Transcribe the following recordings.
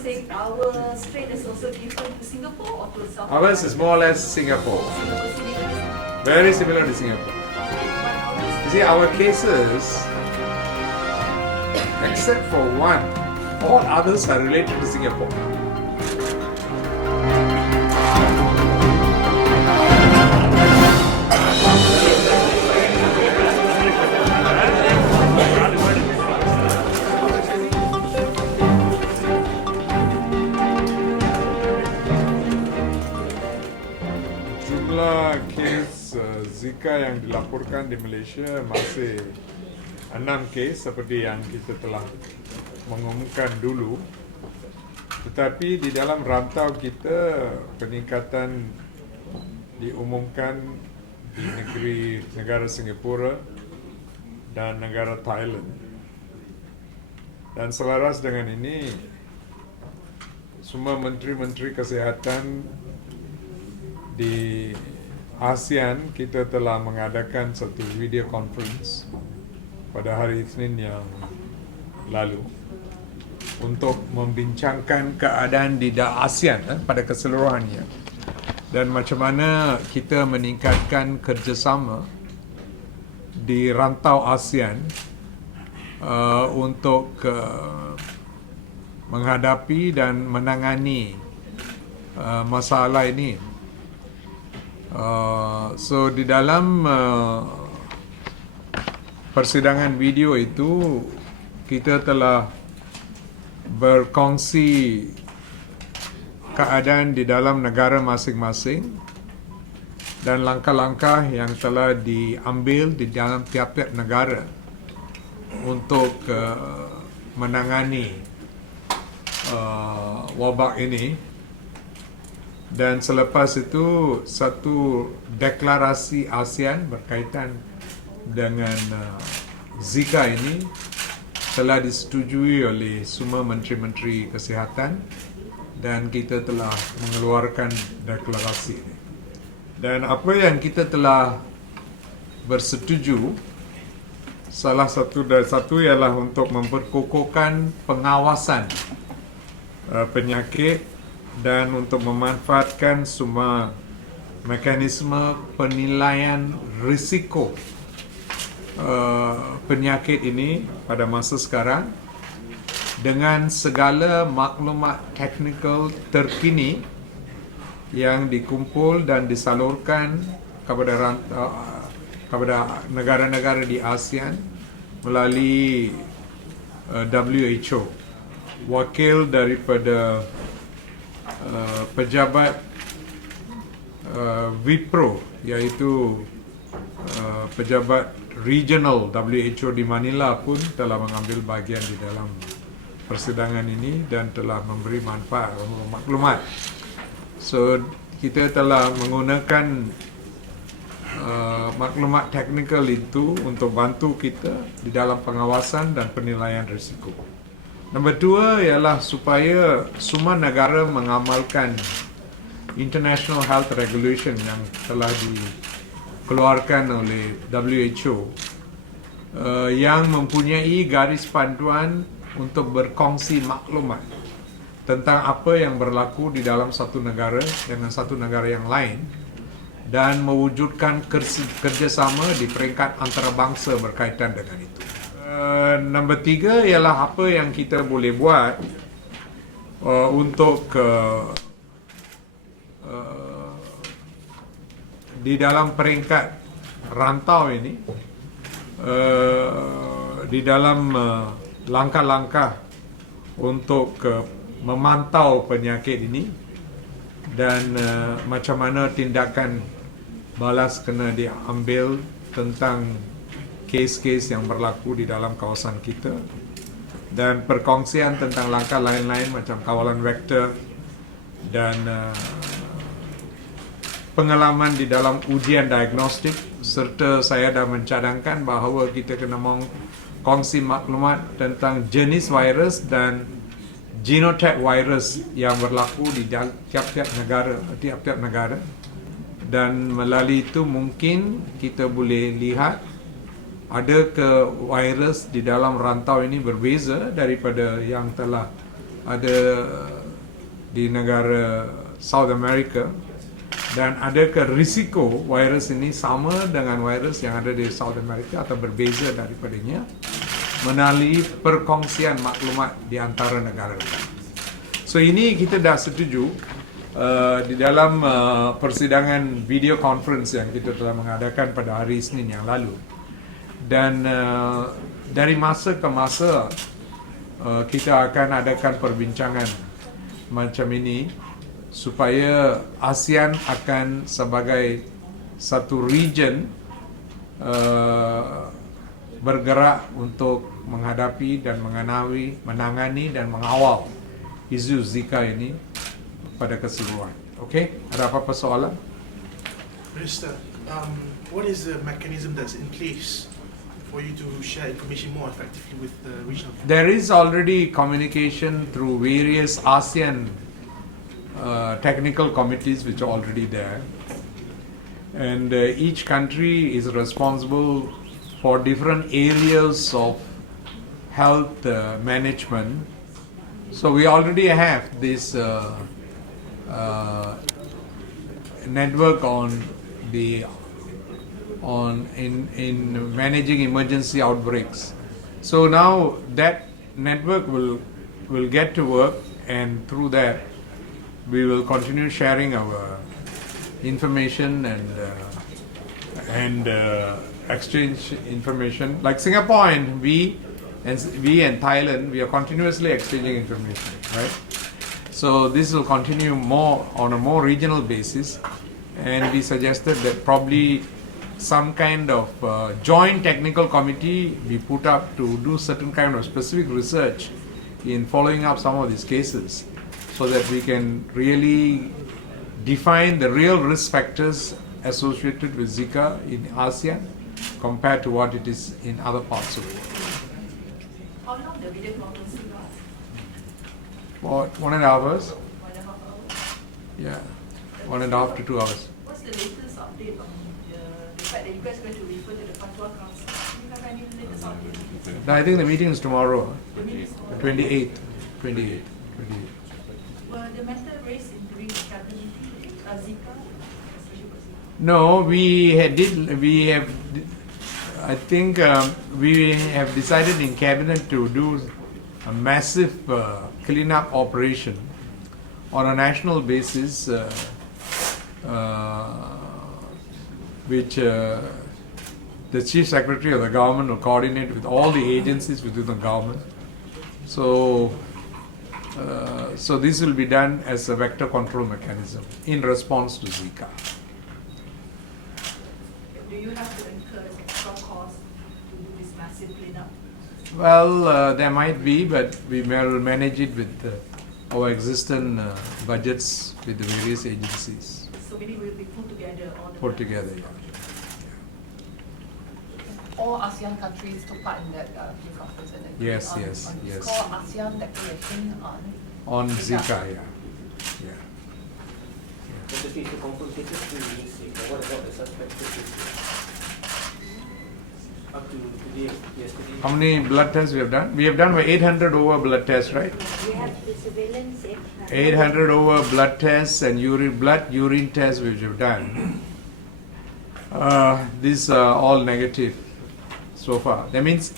saying our strain is also different to Singapore or to South Africa? Ours is more or less Singapore. Singapore sendiri. Very similar to Singapore. But ours, You see, our cases, except for one, all others are related to Singapore. Jumlah kes Zika yang dilaporkan di Malaysia masih 6 kes seperti yang kita telah mengumumkan dulu. Tetapi di dalam rantau kita, peningkatan diumumkan di negara Singapura dan negara Thailand. Dan selaras dengan ini, semua Menteri-Menteri Kesihatan di ASEAN kita telah mengadakan satu video conference pada hari Isnin yang lalu untuk membincangkan keadaan di ASEAN pada keseluruhannya dan macam mana kita meningkatkan kerjasama di rantau ASEAN untuk menghadapi dan menangani masalah ini. So di dalam persidangan video itu kita telah berkongsi keadaan di dalam negara masing-masing dan langkah-langkah yang telah diambil di dalam tiap-tiap negara untuk menangani wabak ini. Dan selepas itu satu deklarasi ASEAN berkaitan dengan Zika ini telah disetujui oleh semua Menteri-Menteri Kesihatan dan kita telah mengeluarkan deklarasi ini. Dan apa yang kita telah bersetuju, salah satu ialah untuk memperkukuhkan pengawasan penyakit dan untuk memanfaatkan semua mekanisme penilaian risiko penyakit ini pada masa sekarang dengan segala maklumat teknikal terkini yang dikumpul dan disalurkan kepada negara-negara di ASEAN melalui WHO. Wakil daripada pejabat Wipro, iaitu pejabat regional WHO di Manila pun telah mengambil bahagian di dalam persidangan ini dan telah memberi manfaat maklumat. So kita telah menggunakan maklumat teknikal itu untuk bantu kita di dalam pengawasan dan penilaian risiko. Nombor 2 ialah supaya semua negara mengamalkan International Health Regulation yang telah dikeluarkan oleh WHO yang mempunyai garis panduan untuk berkongsi maklumat tentang apa yang berlaku di dalam satu negara dengan satu negara yang lain dan mewujudkan kerjasama di peringkat antarabangsa berkaitan dengan itu. Nombor 3 ialah apa yang kita boleh buat untuk di dalam peringkat rantau ini, di dalam langkah-langkah untuk memantau penyakit ini dan macam mana tindakan balas kena diambil tentang kes-kes yang berlaku di dalam kawasan kita dan perkongsian tentang langkah lain-lain macam kawalan vektor dan pengalaman di dalam ujian diagnostik, serta saya dah mencadangkan bahawa kita kena kongsi maklumat tentang jenis virus dan genotype virus yang berlaku di tiap-tiap negara dan melalui itu mungkin kita boleh lihat ada ke virus di dalam rantau ini berbeza daripada yang telah ada di negara South America, dan adakah risiko virus ini sama dengan virus yang ada di South America atau berbeza daripadanya melalui perkongsian maklumat di antara negara-negara. So ini kita dah setuju di dalam persidangan video conference yang kita telah mengadakan pada hari Isnin yang lalu. Dan dari masa ke masa kita akan adakan perbincangan macam ini supaya ASEAN akan sebagai satu region bergerak untuk menghadapi dan menangani dan mengawal isu Zika ini pada keseluruhan. Okey, ada apa-apa soalan? Minister, what is the mechanism that's in place for you to share information more effectively with the regional? There is already communication through various ASEAN technical committees which are already there, and each country is responsible for different areas of health management. So we already have this network in managing emergency outbreaks. So now that network will get to work, and through that we will continue sharing our information and exchange information. Like Singapore and we and Thailand, we are continuously exchanging information, right? So this will continue more on a more regional basis, and we suggested that probably some kind of joint technical committee be put up to do certain kind of specific research in following up some of these cases, so that we can really define the real risk factors associated with Zika in ASEAN compared to what it is in other parts of the world. How long the video conferencing last? For 1.5 hours? 1.5 hours? Yeah, 1.5 to 2 hours. What's the latest update on the fact that you guys are going to refer to the Fatwa Council? Do you have any latest update? I think the meeting is tomorrow, The meeting's tomorrow. 28th. Were the matter raised during the cabinet meeting, Zika, especially for Zika? No, we have decided in cabinet to do a massive cleanup operation on a national basis, which the Chief Secretary of the government will coordinate with all the agencies within the government. So this will be done as a vector control mechanism in response to Zika. Do you have to incur extra costs to do this massive cleanup? Well, there might be, but we will manage it with our existing budgets with the various agencies So many will be put together. All the put together. Yeah. All ASEAN countries took part in that video conference and agreed Yes, on, yes, on yes. It's called ASEAN Declaration On Zika, Zika. yeah. Mr. Chief, to confirm cases to Zika, what about the suspected cases? Up to today, yesterday? How many blood tests we have done? We have done 800 over blood tests, right? We have the surveillance 800 over blood tests and urine tests which we have done. These are all negative so far. That means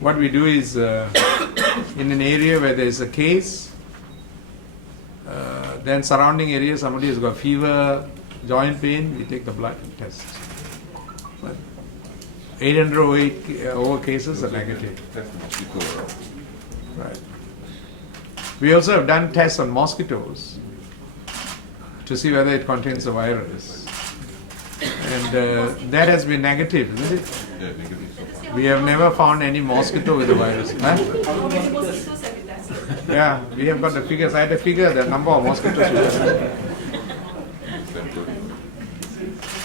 what we do is in an area where there is a case, then surrounding area somebody has got fever, joint pain, we take the blood test. But 800 over cases are negative. Right. We also have done tests on mosquitoes to see whether it contains the virus. And that has been negative, isn't it? We have never found any mosquito with the virus. Huh? How many mosquitoes have you tested? Yeah, we have got the figures. I had to figure the number of mosquitoes we tested.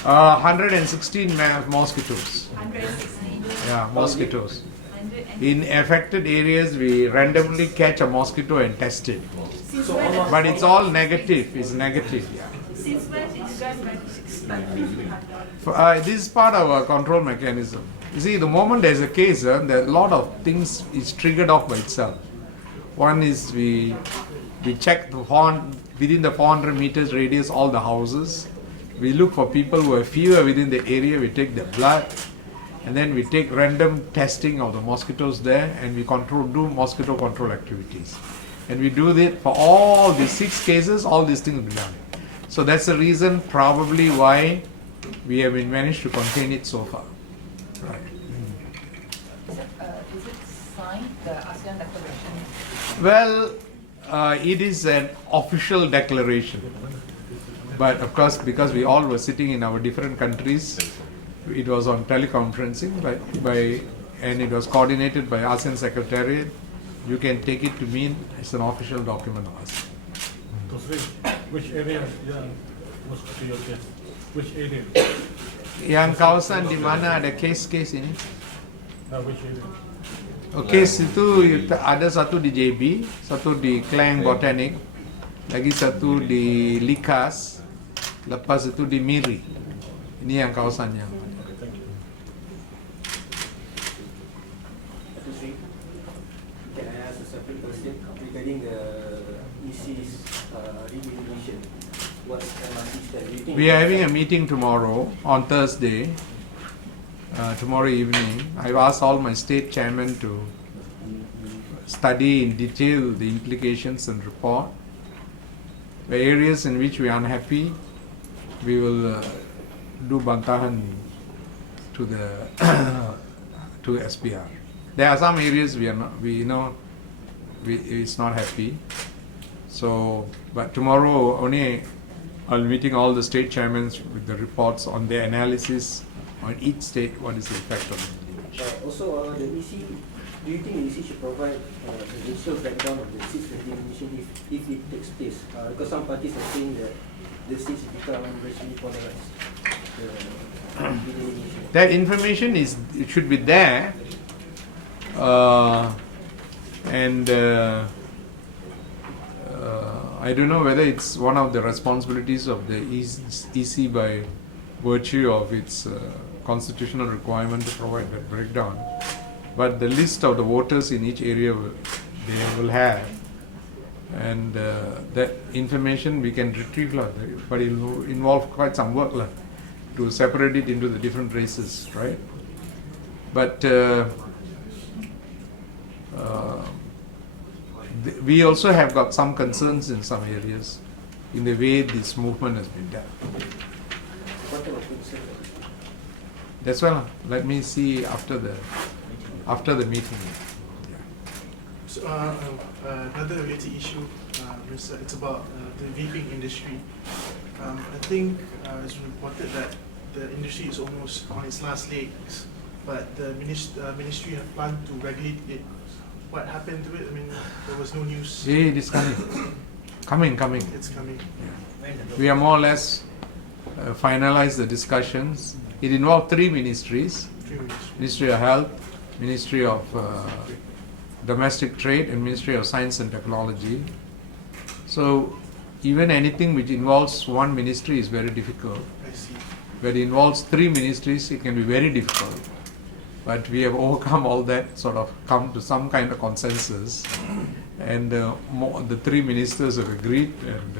116 mosquitoes. 116. Yeah, mosquitoes. 100 In affected areas, we randomly catch a mosquito and test it. Since when? But it's all negative. It's negative. Yeah. Since when did you guys start this? This is part of our control mechanism. You see, the moment there's a case, there are a lot of things is triggered off by itself. One is we check within the 400 meters radius all the houses. We look for people who have fever within the area. We take their blood, and then we take random testing of the mosquitoes there, and we do mosquito control activities. And we do that for all the 6 cases. All these things will be done. So that's the reason probably why we have managed to contain it so far. Right. Is it signed, the ASEAN Declaration? Well, it is an official declaration. But of course, because we all were sitting in our different countries, it was on teleconferencing and it was coordinated by ASEAN Secretariat. You can take it to mean it's an official document of ASEAN. Which area was to your case? Which area? Yang kawasan di mana ada kes-kes ini? Which area? Kes itu ada satu di JB, satu di Klang Botanic, lagi satu di Likas, lepas itu di Miri. Ini yang kawasannya. Datuk Seri, can I ask a separate question regarding the EC's remediation? What's MRC stand? We are having a meeting tomorrow on Thursday. Tomorrow evening, I've asked all my state chairmen to study in detail the implications and report. The areas in which we are unhappy, we will do bantahan to the to SPR. There are some areas it's not happy. So, but tomorrow only I'll be meeting all the state chairmen with the reports on their analysis on each state, what is the effect of it. Also, the EC, do you think the EC should provide the initial breakdown of the seats elimination if it takes place? Because some parties are saying that the seats become racially polarized. That information it should be there, and I don't know whether it's one of the responsibilities of the EC by virtue of its constitutional requirement to provide that breakdown. But the list of the voters in each area they will have, and that information we can retrieve, but it will involve quite some work to separate it into the different races, right? But we also have got some concerns in some areas in the way this movement has been done. What kind of concern? That's well. Let me see after the meeting. So, another related issue, it's about the vaping industry. I think it's reported that the industry is almost on its last legs, but the ministry have planned to regulate it. What happened to it? I mean, there was no news. It is coming. Coming. It's coming. We are more or less finalized the discussions. It involved 3 ministries: 3 weeks. Ministry of Health, Ministry of Domestic Trade, and Ministry of Science and Technology. So even anything which involves one ministry is very difficult. I see. Where it involves 3 ministries, it can be very difficult. But we have overcome all that, sort of come to some kind of consensus, and the 3 ministers have agreed, and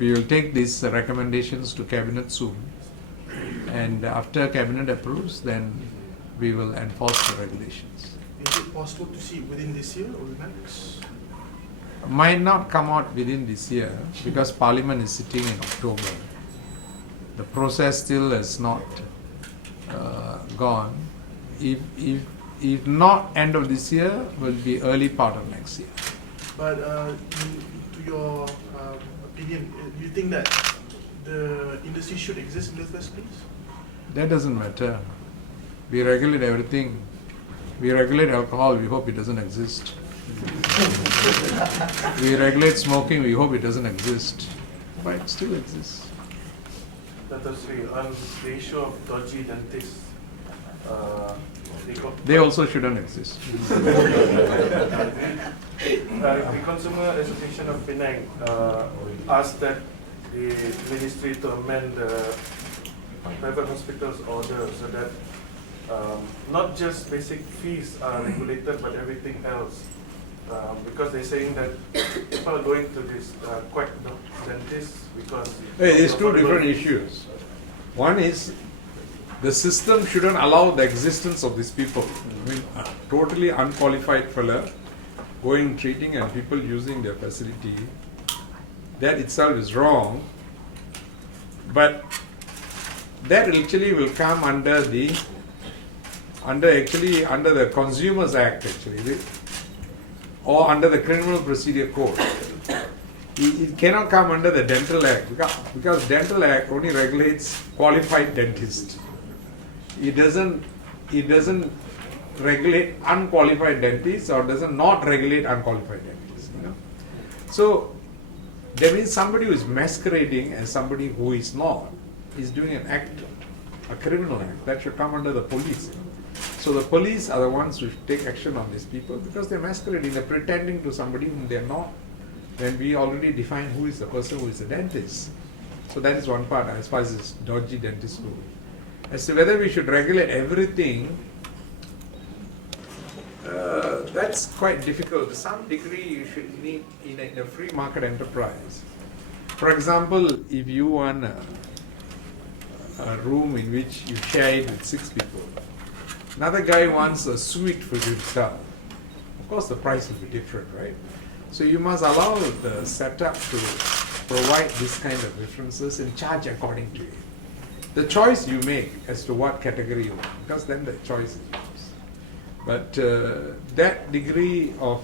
we will take these recommendations to Cabinet soon. And after Cabinet approves, then we will enforce the regulations. Is it possible to see it within this year or next? Might not come out within this year because Parliament is sitting in October. The process still has not gone. If not end of this year, will be early part of next year. But to your opinion, do you think that the industry should exist in the first place? That doesn't matter. We regulate everything. We regulate alcohol, we hope it doesn't exist. We regulate smoking, we hope it doesn't exist. But it still exists. Datuk Seri, on the issue of dodgy dentists, They also shouldn't exist. the Consumer Association of Penang asked that the ministry to amend the private hospitals order so that not just basic fees are regulated, but everything else. because they're saying that people are going to this quack dentist because It's two different issues. One is the system shouldn't allow the existence of these people. I mean, a totally unqualified fella going treating and people using their facility. That itself is wrong. But that actually will come under the Consumers Act actually, or under the Criminal Procedure Code. It cannot come under the Dental Act because Dental Act only regulates qualified dentists. It doesn't regulate unqualified dentists or doesn't not regulate unqualified dentists. You know? So there means somebody who is masquerading as somebody who is not is doing an act, a criminal act that should come under the police. So the police are the ones who should take action on these people because they're masquerading, they're pretending to somebody whom they're not. Then we already define who is the person who is a dentist. So that is one part as far as this dodgy dentist goes. As to whether we should regulate everything, that's quite difficult. To some degree, you should need in a free market enterprise. For example, if you want a room in which you share it with 6 people, another guy wants a suite for himself. Of course, the price will be different, right? So you must allow the setup to provide this kind of differences and charge according to it. The choice you make as to what category you want, because then the choice is yours. But that degree of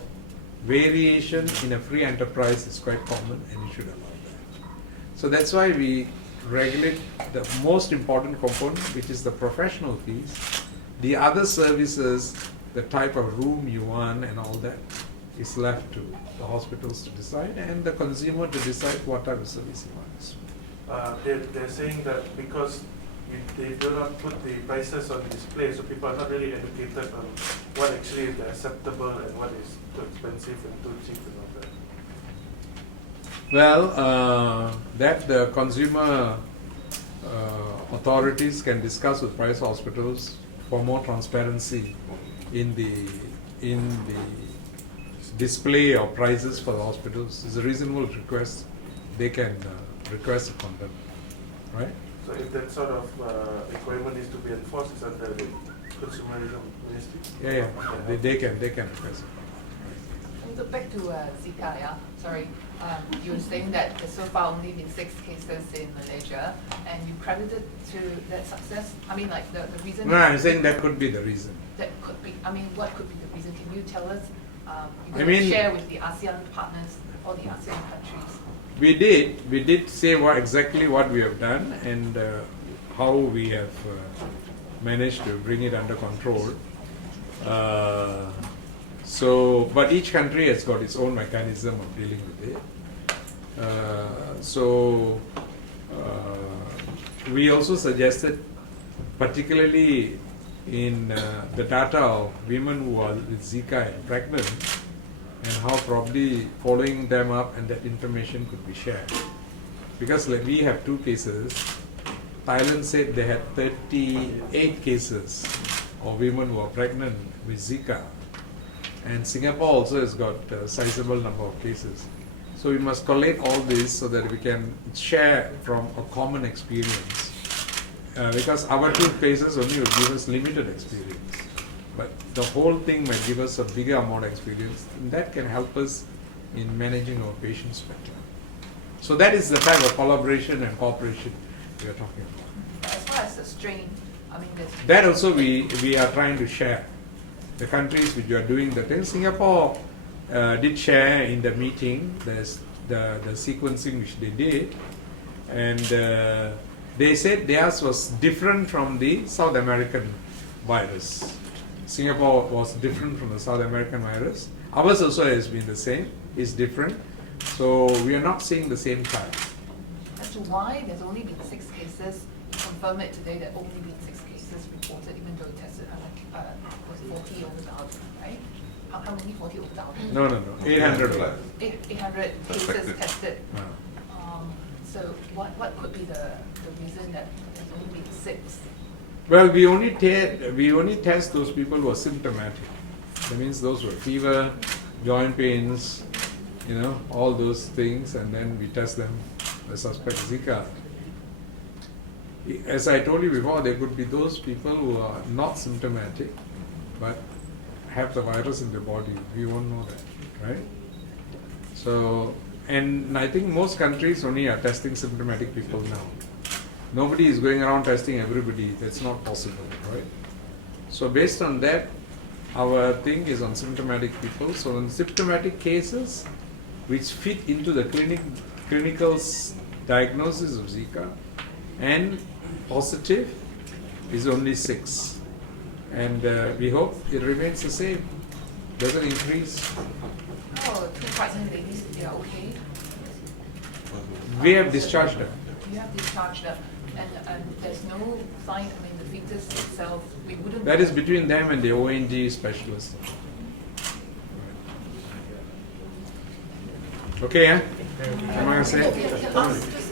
variation in a free enterprise is quite common and you should allow that. So that's why we regulate the most important component, which is the professional fees. The other services, the type of room you want and all that, is left to the hospitals to decide and the consumer to decide what type of service he wants. They're saying that because they do not put the prices on display, so people are not really educated on what actually is acceptable and what is too expensive and too cheap and all that. Well, that the consumer authorities can discuss with private hospitals for more transparency in the display of prices for the hospitals. Is a reasonable request. They can request it from them, right? So if that sort of requirement is to be enforced, is under the consumerism ministry? Yeah, they can request it. So back to Zika, yeah. Sorry, you were saying that there's so far only been 6 cases in Malaysia, and you credited to that success. I mean, like the reason. No, I'm saying that could be the reason. That could be. I mean, what could be the reason? Can you tell us? I mean, share with the ASEAN partners or the ASEAN countries. We did say exactly what we have done and how we have managed to bring it under control. But each country has got its own mechanism of dealing with it. We also suggested, particularly in the data of women who are with Zika and pregnant, and how probably following them up and that information could be shared. Because like we have 2 cases, Thailand said they had 38 cases of women who are pregnant with Zika. And Singapore also has got a sizable number of cases. So we must collate all this so that we can share from a common experience. Because our 2 cases only will give us limited experience. But the whole thing might give us a bigger amount of experience, and that can help us in managing our patients better. So that is the type of collaboration and cooperation we are talking about. As far as the strain, I mean, That also we are trying to share. The countries which are doing the thing, Singapore did share in the meeting. There's the sequencing which they did, and they said theirs was different from the South American virus. Singapore was different from the South American virus. Ours also has been the same, it's different. So we are not seeing the same type. as to why there's only been 6 cases, you confirm it today that only been 6 cases reported, even though it tested was 40 over 1,000, right? How many 40 over 1,000? No, 800. 800 cases tested. Ah. So what could be the reason that there's only been 6? Well, we only test those people who are symptomatic. That means those who have fever, joint pains, all those things, and then we test them, the suspect Zika. As I told you before, there could be those people who are not symptomatic, but have the virus in their body. We won't know that, right? So, and I think most countries only are testing symptomatic people now. Nobody is going around testing everybody. That's not possible, right? So based on that, our thing is on symptomatic people. So in symptomatic cases, which fit into the clinical diagnosis of Zika, and positive is only 6. And we hope it remains the same, doesn't increase. Oh, 2 pregnant ladies, they are okay. We have discharged them. You have discharged them, and there's no sign, the fetus itself, we wouldn't. That is between them and the ONG specialist. Okay, Terima kasih. Can I ask just